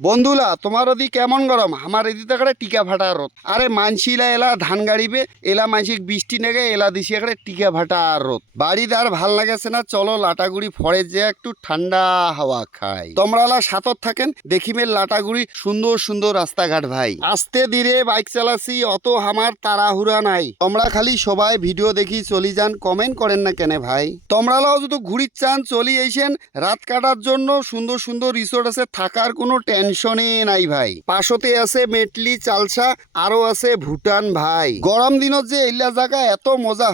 বন্ধুলা তোমার ওদি কেমন গরম? আমার এদিকে তো একটা টিকা ফাটা রোদ। আরে মানসিলা এলা ধান গাড়িবে, এলা মানসিক বৃষ্টি নেগে, এলা দিছি একটা টিকা ফাটা রোদ। বাড়িতে আর ভাল লাগেছে না, চলো লাটাগুড়ি ফড়ে যে একটু ঠান্ডা হাওয়া খাই। তোমরালা সাতত থাকেন দেখিবে লাটাগুড়ি সুন্দর সুন্দর রাস্তাঘাট ভাই। আস্তে ধীরে বাইক চালাচ্ছি, অত আমার তাড়াহুড়া নাই। তোমরা খালি সবাই ভিডিও দেখি চলি যান, কমেন্ট করেন না কেন ভাই? তোমরালাও যদি ঘুরির চান চলি এসেন, রাত কাটার জন্য সুন্দর সুন্দর রিসোর্ট আছে, থাকার কোনো টেনশনে নাই ভাই। পাশতে আছে মেটলি চালসা, আরো আছে ভুটান ভাই। গরম দিনত যে এলা জায়গা এত মজা,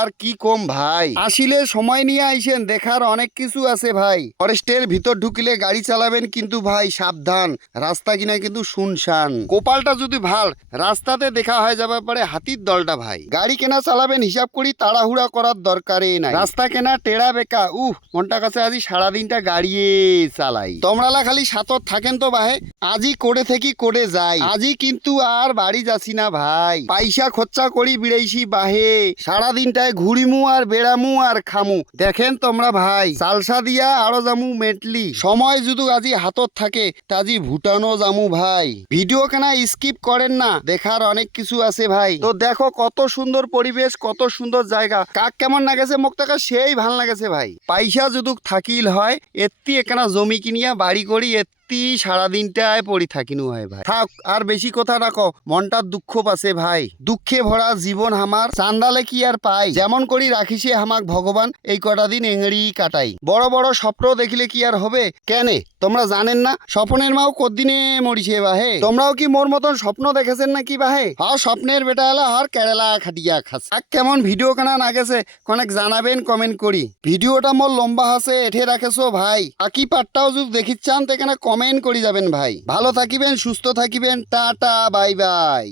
আর কি কম ভাই। আসিলে সময় নিয়ে আইসেন, দেখার অনেক কিছু আছে ভাই। ফরেস্টের ভিতর ঢুকিলে গাড়ি চালাবেন কিন্তু ভাই সাবধান, রাস্তা কিনা কিন্তু শুনশান। কোপালটা যদি ভাল, রাস্তাতে দেখা হয়ে যাবে পারে হাতির দলটা ভাই। গাড়ি কেনা চালাবেন হিসাব করি, তাড়াহুড়া করার দরকারই নাই। রাস্তা কেনা টেড়া বেকা, মনটা কাছে আজি সারাদিনটা গাড়িয়ে চালাই। তোমরালা খালি সাতত থাকেন তো ভাই, আজি কোডে থেকে কোডে যাই। আজি কিন্তু আর বাড়ি যাচ্ছি না ভাই, পয়সা খরচা করি বিড়াইছি বাহে। সারাদিনটায় ঘুরিমু আর বেড়ামু আর খামু। দেখেন তোমরা ভাই, চালসা দিয়া আরো জামু মেটলি। সময় যদি আজি হাতত থাকে তাজি ভুটানও জামু ভাই। ভিডিও কেনা স্কিপ করেন না, দেখার অনেক কিছু আছে ভাই। তো দেখো কত সুন্দর পরিবেশ, কত সুন্দর জায়গা। কাক কেমন লাগেছে মোক টাকা সেই ভাল লাগেছে ভাই। পয়সা যদি থাকিল হয় এত্তি একখানা জমি কিনিয়া বাড়ি করি সারাদিনটায় পড়ি থাকিনু হয় ভাই। থাক আর বেশি কথা রাখো, মনটার দুঃখ পাছে ভাই। দুঃখে ভরা জীবন হামার, চান্দালে কি আর পাই। যেমন করি রাখিছে হামাক ভগবান, এই কটা দিন এঙড়ি কাটাই। বড় বড় স্বপ্ন দেখিলে কি আর হবে কেনে? তোমরা জানেন না স্বপ্নের মাও কদিনে মরিছে বাহে? তোমরাও কি মোর মতন স্বপ্ন দেখেছেন নাকি বাহে? স্বপ্নের বেটা এলা আর কেরালা খাটিয়া খাস। কেমন ভিডিও কেনা না গেছে কনেক জানাবেন কমেন্ট করি। ভিডিওটা মোর লম্বা আছে এঠে রাখেছো ভাই। বাকি পার্টটাও যদি দেখিচ্ছান তেখানে কমেন্ট করি যাবেন ভাই। ভালো থাকিবেন, সুস্থ থাকিবেন, টাটা বাই বাই।